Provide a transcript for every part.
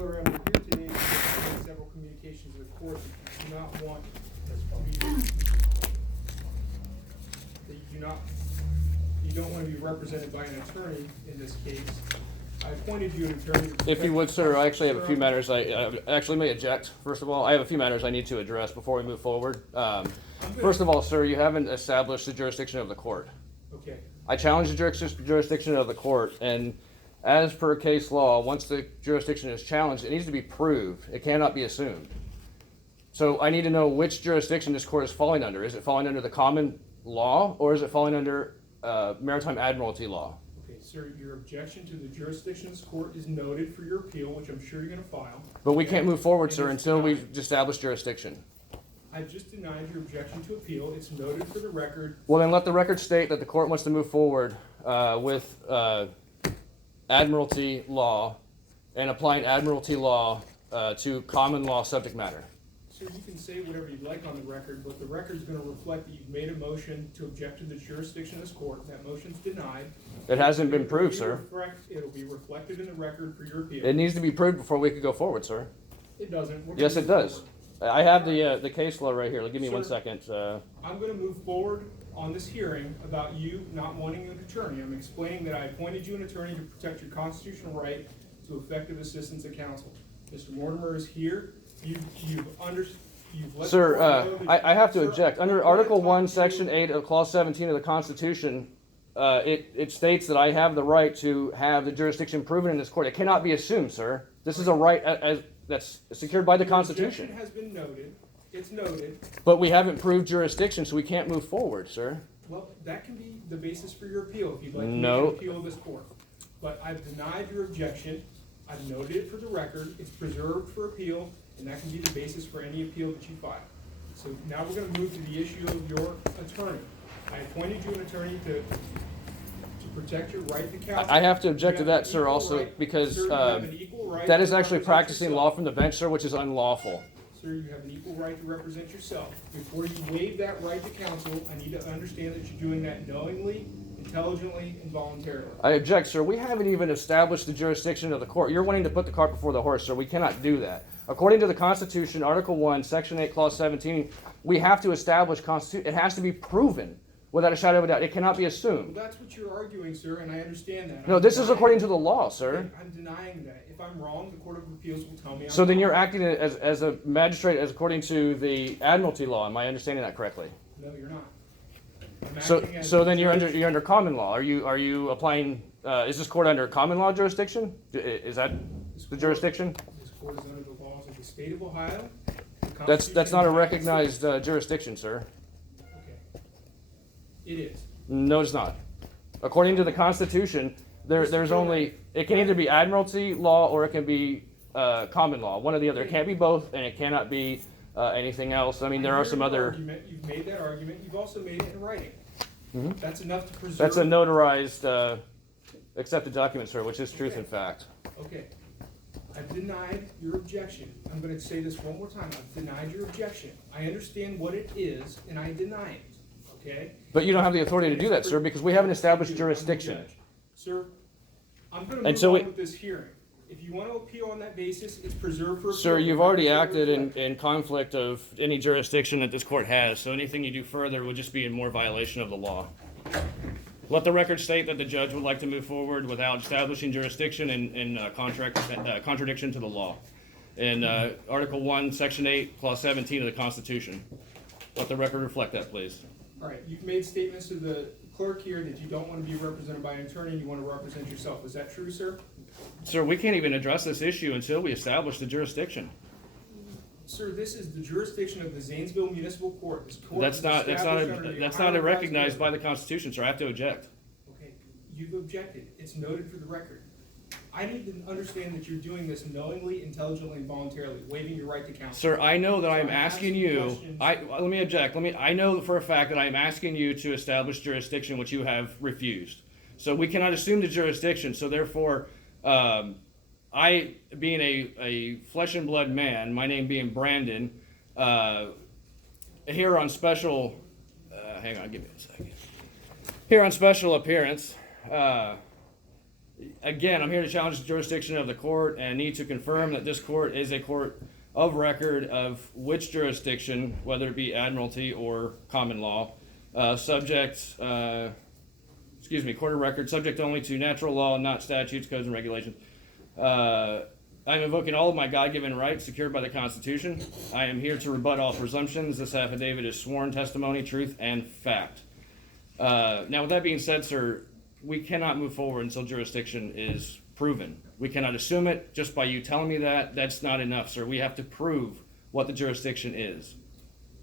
However, I'm here today because I've had several communications with the court that you do not want you don't want to be represented by an attorney in this case. I appointed you an attorney. If you would, sir, I actually have a few matters. I actually may object. First of all, I have a few matters I need to address before we move forward. First of all, sir, you haven't established the jurisdiction of the court. Okay. I challenge the jurisdiction of the court, and as per case law, once the jurisdiction is challenged, it needs to be proved. It cannot be assumed. So I need to know which jurisdiction this court is falling under. Is it falling under the common law, or is it falling under maritime admiralty law? Okay, sir, your objection to the jurisdiction of this court is noted for your appeal, which I'm sure you're going to file. But we can't move forward, sir, until we've established jurisdiction. I've just denied your objection to appeal. It's noted for the record. Well, then let the record state that the court wants to move forward with admiralty law and applying admiralty law to common law subject matter. Sir, you can say whatever you'd like on the record, but the record is going to reflect that you've made a motion to object to the jurisdiction of this court. That motion's denied. It hasn't been proved, sir. It'll be reflected in the record for your appeal. It needs to be proved before we could go forward, sir. It doesn't. Yes, it does. I have the case law right here. Give me Sir, 1 second. I'm going to move forward on this hearing about you not wanting an attorney. I'm explaining that I appointed you an attorney to protect your constitutional right to effective assistance of counsel. Mr. Mortimer is here. You've let Sir, the court know that I have to Sir, object. Under Article 1, Section 8 of Clause 17 of the Constitution, it states that I have the right to have the jurisdiction proven in this court. It cannot be assumed, sir. This is a right that's secured by the Constitution. Your objection has been noted. It's noted. But we haven't proved jurisdiction, so we can't move forward, sir. Well, that can be the basis for your appeal if you'd like to No. make an appeal of this court. But I've denied your objection. I've noted it for the record. It's preserved for appeal, and that can be the basis for any appeal that you file. So now we're going to move to the issue of your attorney. I appointed you an attorney to protect your right to counsel. I have to object to You have that, an sir, equal also, right. because Sir, you have an equal right that to is actually represent practicing yourself. law from the bench, sir, which is unlawful. Sir, you have an equal right to represent yourself. Before you waive that right to counsel, I need to understand that you're doing that knowingly, intelligently, and voluntarily. I object, sir. We haven't even established the jurisdiction of the court. You're wanting to put the cart before the horse, sir. We cannot do that. According to the Constitution, Article 1, Section 8, Clause 17, we have to establish Constitution. It has to be proven without a shadow of a doubt. It cannot be assumed. Well, that's what you're arguing, sir, and I understand that. No, I'm this is denying- according to the law, sir. I'm denying that. If I'm wrong, the Court of Appeals will tell me I'm So then wrong. you're acting as a magistrate as according to the admiralty law. Am I understanding that correctly? No, you're not. I'm So acting as so a then you're judge. under common law. Are you applying? Is this court under common law jurisdiction? Is that the jurisdiction? This court is under the laws of the state of Ohio. the That's Constitution not a of the United recognized States. jurisdiction, sir. Okay. It is. No, it's not. According to the Constitution, there's only it can either be admiralty law or it can be common law. One or the other. It can't be both, and it cannot be anything else. I mean, there I are hear some your other. argument. You've made that argument. You've also made it in writing. Mhm. That's enough to preserve. That's a notarized accepted document, sir, which is truth and fact. Okay. I've denied your objection. I'm going to say this one more time. I've denied your objection. I understand what it is, and I deny it. Okay? But you don't have the authority to do that, sir, because we haven't established I'm the jurisdiction. judge. Sir, I'm going to And move so on it- with this hearing. If you want to appeal on that basis, it's preserved for appeal. Sir, you've already It's acted reflected. in conflict of any jurisdiction that this court has, so anything you do further would just be in more violation of the law. Let the record state that the judge would like to move forward without establishing jurisdiction in contradiction to the law. In Article 1, Section 8, Clause 17 of the Constitution. Let the record reflect that, please. All right. You've made statements to the clerk here that you don't want to be represented by an attorney. You want to represent yourself. Is that true, sir? Sir, we can't even address this issue until we establish the jurisdiction. Sir, this is the jurisdiction of the Zanesville Municipal Court. This court That's is not established under the Ohio recognized Revised by the Constitution, sir. I have to object. Okay, you've objected. It's noted for the record. I need to understand that you're doing this knowingly, intelligently, and voluntarily, waiving your right to counsel. Sir, I know that So I'm I'm asking asking you, questions. let me object. I know for a fact that I'm asking you to establish jurisdiction, which you have refused. So we cannot assume the jurisdiction, so therefore, I, being a flesh and blood man, my name being Brandon, here on special, hang on, give me a second. Here on special appearance, Again, I'm here to challenge the jurisdiction of the court and need to confirm that this court is a court of record of which jurisdiction, whether it be admiralty or common law, court of record, subject only to natural law, not statutes, codes, and regulations. I'm invoking all of my God-given rights secured by the Constitution. I am here to rebut all presumptions. This affidavit is sworn testimony, truth, and fact. Now, with that being said, sir, we cannot move forward until jurisdiction is proven. We cannot assume it just by you telling me that. That's not enough, sir. We have to prove what the jurisdiction is.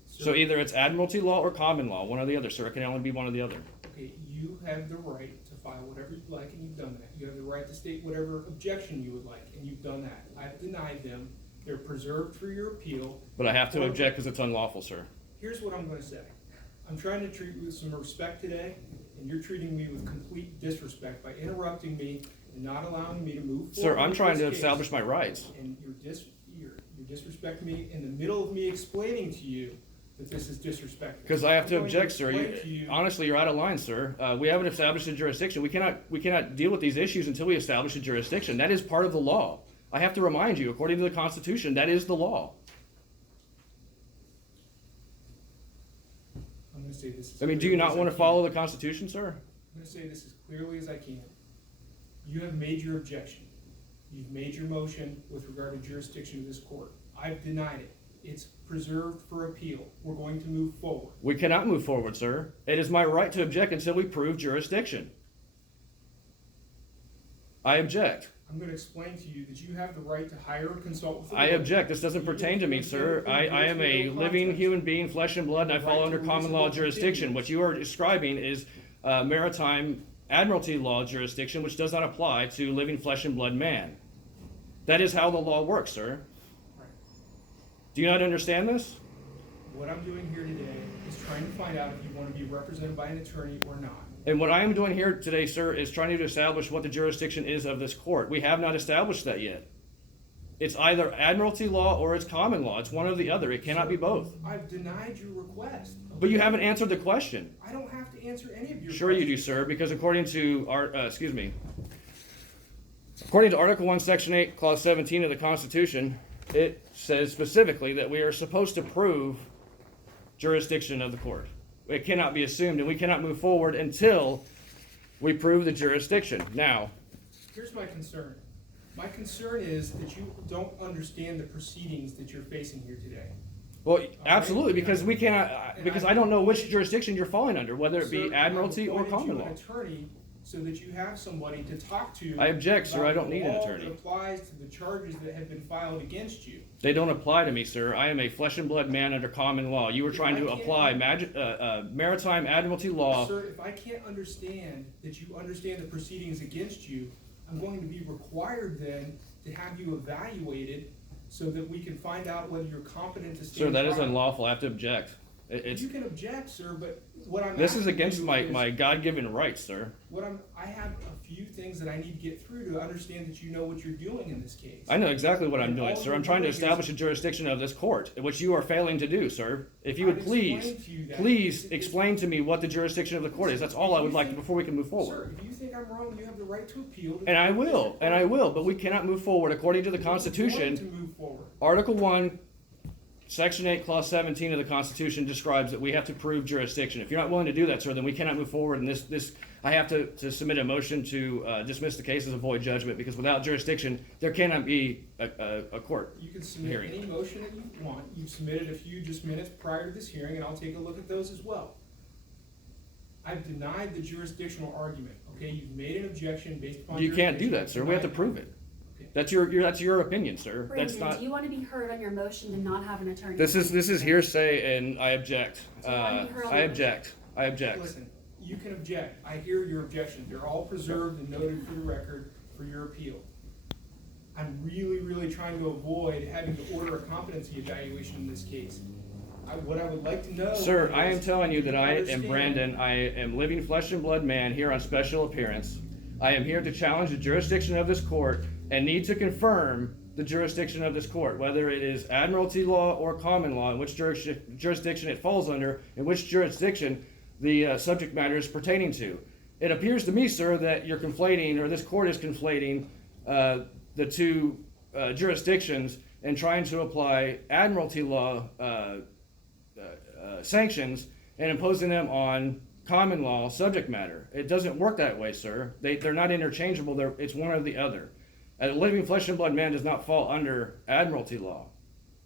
So either it's admiralty law or common law, one or the other, sir. It can only be one or the other. Okay, you have the right to file whatever you'd like, and you've done that. You have the right to state whatever objection you would like, and you've done that. I've denied them. They're preserved for your appeal. But I have to object because it's unlawful, sir. Here's what I'm going to say. I'm trying to treat you with some respect today, and you're treating me with complete disrespect by interrupting me and not allowing me to move forward. Sir, I'm trying to establish my rights. And you're disrespecting me in the middle of me explaining to you that this is disrespectful. Because I have to object, sir. You, honestly, you're out of line, sir. We haven't established a jurisdiction. We cannot deal with these issues until we establish a jurisdiction. That is part of the law. I have to remind you, according to the Constitution, that is the law. I'm going to say this. Do you not want to follow the Constitution, sir? I'm going to say this as clearly as I can. You have made your objection. You've made your motion with regard to jurisdiction of this court. I've denied it. It's preserved for appeal. We're going to move forward. We cannot move forward, sir. It is my right to object until we prove jurisdiction. I object. I'm going to explain to you that you have the right to hire or consult with the I lawyer. object. This doesn't pertain to me, sir. I am a living human being, flesh and blood, and I fall under common law jurisdiction. What you are describing is maritime admiralty law jurisdiction, which does not apply to living flesh and blood man. That is how the law works, sir. Right. Do you not understand this? What I'm doing here today is trying to find out if you want to be represented by an attorney or not. And what I am doing here today, sir, is trying to establish what the jurisdiction is of this court. We have not established that yet. It's either admiralty law or it's common law. It's one or the other. It cannot be both. I've denied your request. Okay? But you haven't answered the question. I don't have to answer any of your Sure you do, sir, because according to according to Article 1, Section 8, Clause 17 of the Constitution, it says specifically that we are supposed to prove jurisdiction of the court. It cannot be assumed, and we cannot move forward until we prove the jurisdiction. Now, here's my concern. My concern is that you don't understand the proceedings that you're facing here today. well, absolutely, because we cannot, because I don't know which jurisdiction you're falling under, whether it be Sir, admiralty or I've common appointed law. you an attorney so that you have somebody to talk to. I object, sir. about I don't the need an law attorney. that applies to the charges that have been filed against you. They don't apply to me, sir. I am a flesh and blood man under common law. You were trying to apply maritime admiralty law. Sir, if I can't understand that you understand the proceedings against you, I'm going to be required then to have you evaluated so that we can find out whether you're competent to stand Sir, that is trial. unlawful. I have to object. It's You can object, sir, but what I'm this is asking against you my, is- my God-given rights, sir. I have a few things that I need to get through to understand that you know what you're doing in this case. I know exactly what I'm And doing, all sir. I'm you're trying to doing is- establish a jurisdiction of this court, which you are failing to do, sir. If you would I've please, explained to you that. please If- explain to me what the jurisdiction of the court is. That's all I would like before we can move forward. Sir, if you think I'm wrong, you have the right to appeal. And I will, but we cannot move forward according to the To Constitution. move forward. Article 1, Section 8, Clause 17 of the Constitution describes that we have to prove jurisdiction. If you're not willing to do that, sir, then we cannot move forward. And I have to submit a motion to dismiss the case as a void judgment, because without jurisdiction, there cannot be a court. You can submit Hearing. any motion that you want. You've submitted a few just minutes prior to this hearing, and I'll take a look at those as well. I've denied the jurisdictional argument, okay? You've made an objection based upon You can't do jurisdiction. that, sir. We have to I've prove denied it. That's your opinion, sir. That's Brandon, not. do you want to be heard on your motion to not have an attorney? This is hearsay, and I object. So why don't you hear all I the- object. I object. Listen, you can object. I hear your objections. They're all preserved and noted for the record for your appeal. I'm really, really trying to avoid having to order a competency evaluation in this case. What I would like to know. Sir, I am is, telling you do that I am understand- Brandon. I am living flesh and blood man here on special appearance. I am here to challenge the jurisdiction of this court and need to confirm the jurisdiction of this court, whether it is admiralty law or common law, in which jurisdiction it falls under, and which jurisdiction the subject matter is pertaining to. It appears to me, sir, that you're conflating, or this court is conflating, the two jurisdictions and trying to apply admiralty law sanctions and imposing them on common law subject matter. It doesn't work that way, sir. They're not interchangeable. It's one or the other. A living flesh and blood man does not fall under admiralty law,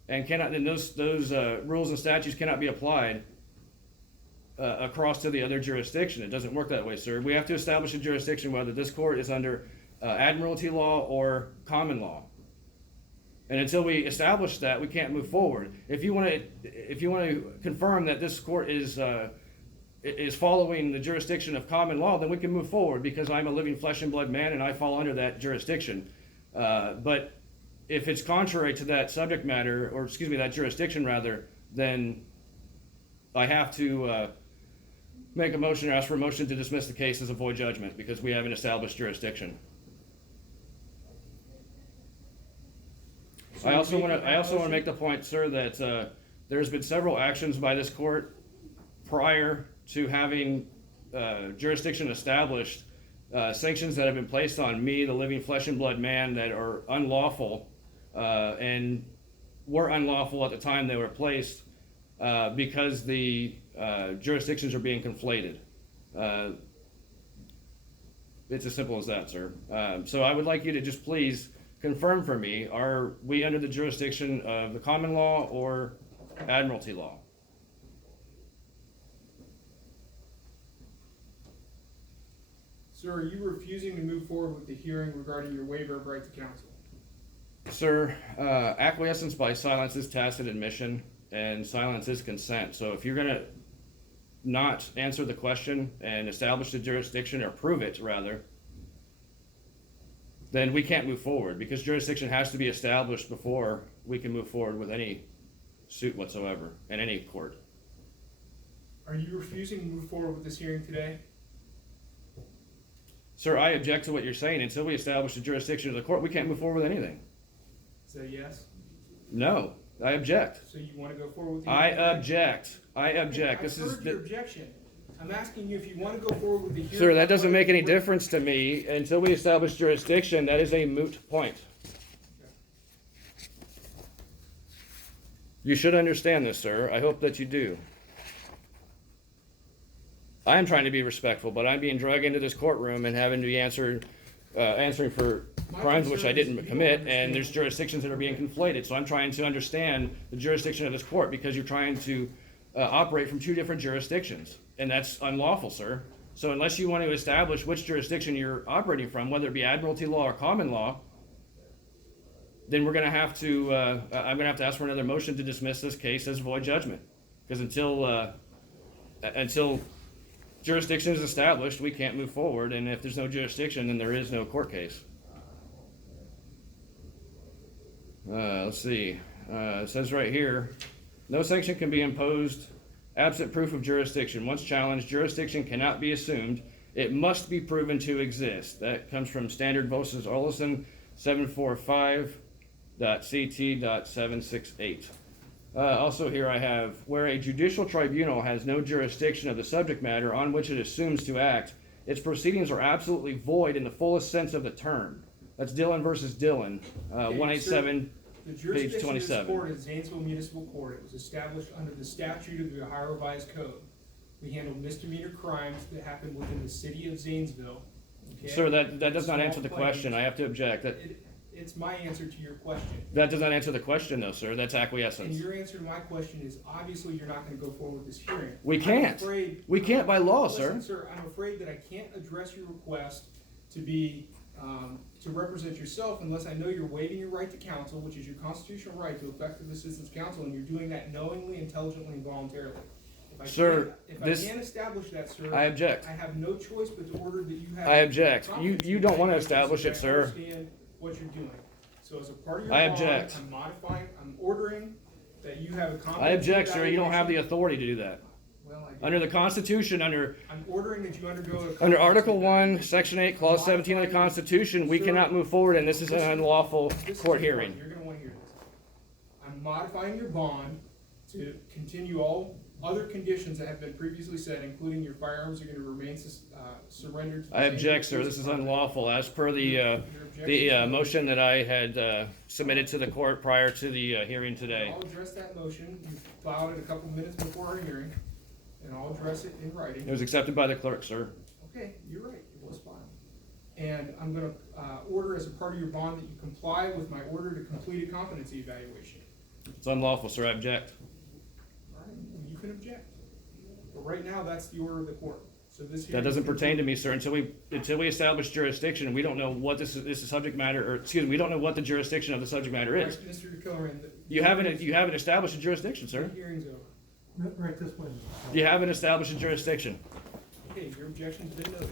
and those rules and statutes cannot be applied across to the other jurisdiction. It doesn't work that way, sir. We have to establish a jurisdiction whether this court is under admiralty law or common law. And until we establish that, we can't move forward. If you want to confirm that this court is following the jurisdiction of common law, then we can move forward because I'm a living flesh and blood man and I fall under that jurisdiction. But if it's contrary to that subject matter, or excuse me, that jurisdiction rather, then I have to make a motion or ask for a motion to dismiss the case as a void judgment because we haven't established jurisdiction. I also want to make the point, sir, that there's been several actions by this court prior to having jurisdiction established, sanctions that have been placed on me, the living flesh and blood man, that are unlawful and were unlawful at the time they were placed because the jurisdictions are being conflated. It's as simple as that, sir. So I would like you to just please confirm for me, are we under the jurisdiction of the common law or admiralty law? Sir, are you refusing to move forward with the hearing regarding your waiver of right to counsel? Sir, acquiescence by silence is tacit admission, and silence is consent. So if you're going to not answer the question and establish the jurisdiction, or prove it rather, then we can't move forward because jurisdiction has to be established before we can move forward with any suit whatsoever in any court. Are you refusing to move forward with this hearing today? Sir, I object to what you're saying. Until we establish the jurisdiction of the court, we can't move forward with anything. Is that a yes? No, I object. So you want to go forward with the I hearing today? object. I object. I've heard your objection. I'm asking you if you want to go forward with the hearing. Sir, that doesn't make any difference to me. Until we establish jurisdiction, that is a moot point. You should understand this, sir. I hope that you do. I am trying to be respectful, but I'm being dragged into this courtroom and having to be answering for crimes which I didn't commit, and there's jurisdictions that are being conflated. So I'm trying to understand the jurisdiction of this court because you're trying to operate from two different jurisdictions, and that's unlawful, sir. So unless you want to establish which jurisdiction you're operating from, whether it be admiralty law or common law, then we're going to have to, I'm going to have to ask for another motion to dismiss this case as void judgment. Because until jurisdiction is established, we can't move forward, and if there's no jurisdiction, then there is no court case. Let's see. It says right here, no sanction can be imposed absent proof of jurisdiction. Once challenged, jurisdiction cannot be assumed. It must be proven to exist. That comes from Standard vs. Olison 745.CT.768. Also here I have, where a judicial tribunal has no jurisdiction of the subject matter on which it assumes to act, its proceedings are absolutely void in the fullest sense of the term. That's Dillon versus Dillon, 187, The page jurisdiction of this 27. court is Zanesville Municipal Court. It was established under the statute of the Ohio Revised Code. We handle misdemeanor crimes that happen within the city of Zanesville. Okay? Sir, that does not Small answer the claims. question. I have to object. It's my answer to your question. That does not answer the question, though, sir. That's And acquiescence. your answer to my question is, obviously, you're not going to go forward with this hearing. We can't. I'm afraid, We can't by law, listen, sir. I'm afraid that I can't address your request to be, to represent yourself unless I know you're waiving your right to counsel, which is your constitutional right to effective assistance counsel, and you're doing that knowingly, intelligently, and voluntarily. Sir, If I can't establish that, sir, I object. I have no choice but to order that you have. I object. You don't want to establish it, I sir. understand what you're doing. So as a part of your I bond, object. I'm ordering that you have a competency I object, sir. You don't have the evaluation. authority to do that. Well, I do. Under the Constitution, I'm ordering that you undergo a under competency Article 1, evaluation. Section 8, Clause 17 of the Constitution, we cannot move forward, and this is an unlawful This is court important. hearing. You're gonna wanna hear this. I'm modifying your bond to continue all other conditions that have been previously said, including your firearms are gonna remain surrendered to the I same object, sir. This is unlawful. As per the motion that I had submitted to the court prior to the hearing today. I'll address that motion. You filed it a couple minutes before our hearing, and I'll address it in writing. It was accepted by the clerk, sir. Okay, you're right, it was filed. And I'm gonna, order as a part of your bond that you comply with my order to complete a competency evaluation. It's unlawful, sir. I object. All right, you can object. But right now, that's the order of the court. So this That hearing doesn't is pertain to concluded. me, sir, until we establish jurisdiction. We don't know what this is subject matter, or excuse me, we don't know what the jurisdiction of the subject matter is. Right, Mr. Killoran, You haven't established a jurisdiction, sir. the hearing's over. Right this way. You haven't established a jurisdiction. Okay, your objection's been noted.